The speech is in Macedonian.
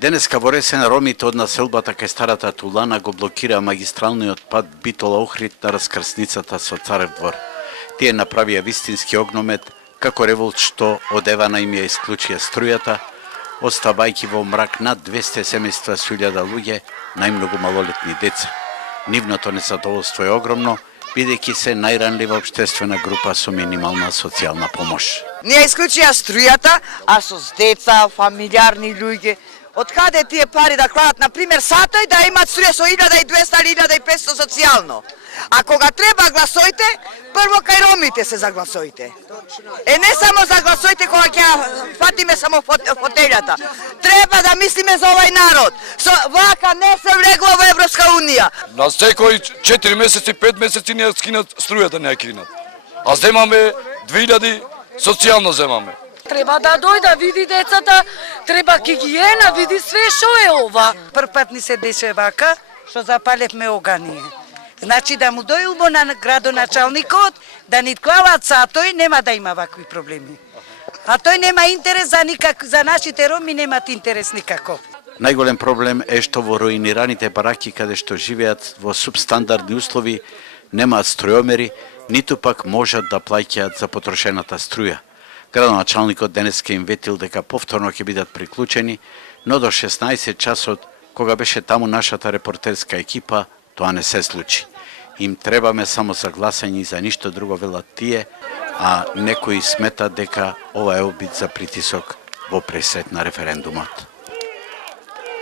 Денеска во Ресен ромите од населбата кај старата Тулана го блокира магистралниот пат Битола-Охрид на раскрсницата со Царев двор. Тие направија вистински огномет, како револт што одевана им ја исклучија струјата, оставајќи во мрак над 200 семејства со 1000 луѓе, најмногу малолетни деца. Нивното незадоволство е огромно, бидејќи се најранлива општествена група со минимална социјална помош. Ние исклучија струјата, а со деца, фамилиарни луѓе, од каде тие пари да кладат, например, сатој да имат струја со 1200 или 1500 социјално. А кога треба гласојте, прво кај ромите се загласојте. Не само загласојте кога ќе фатиме само фотелјата. Треба да мислиме за овај народ. Вака не се влегло во Европска унија. На секој 4 месеци, 5 месеци не скинат струјата, не ја кинат. А земаме 2000 социјално земаме. Треба да дојда, види децата, треба хигиена, види све што е ова. Прв пат ни се деше вака, што запалевме огание. Значи да му дојлбо на градоначалникот, да ни клават сатој, нема да има вакви проблеми. А тој нема интерес за нашите роми немат интерес никако. Најголем проблем е што во руинираните бараки каде што живеат во субстандардни услови немаат струјомери, ниту пак можат да плаќаат за потрошената струја. Градоначалникот денеска им ветил дека повторно ќе бидат приклучени, но до 16 часот, кога беше таму нашата репортерска екипа, тоа не се случи. Им требаме само за гласање и за ништо друго велат тие, а некои сметат дека ова е обид за притисок во пресрет на референдумот.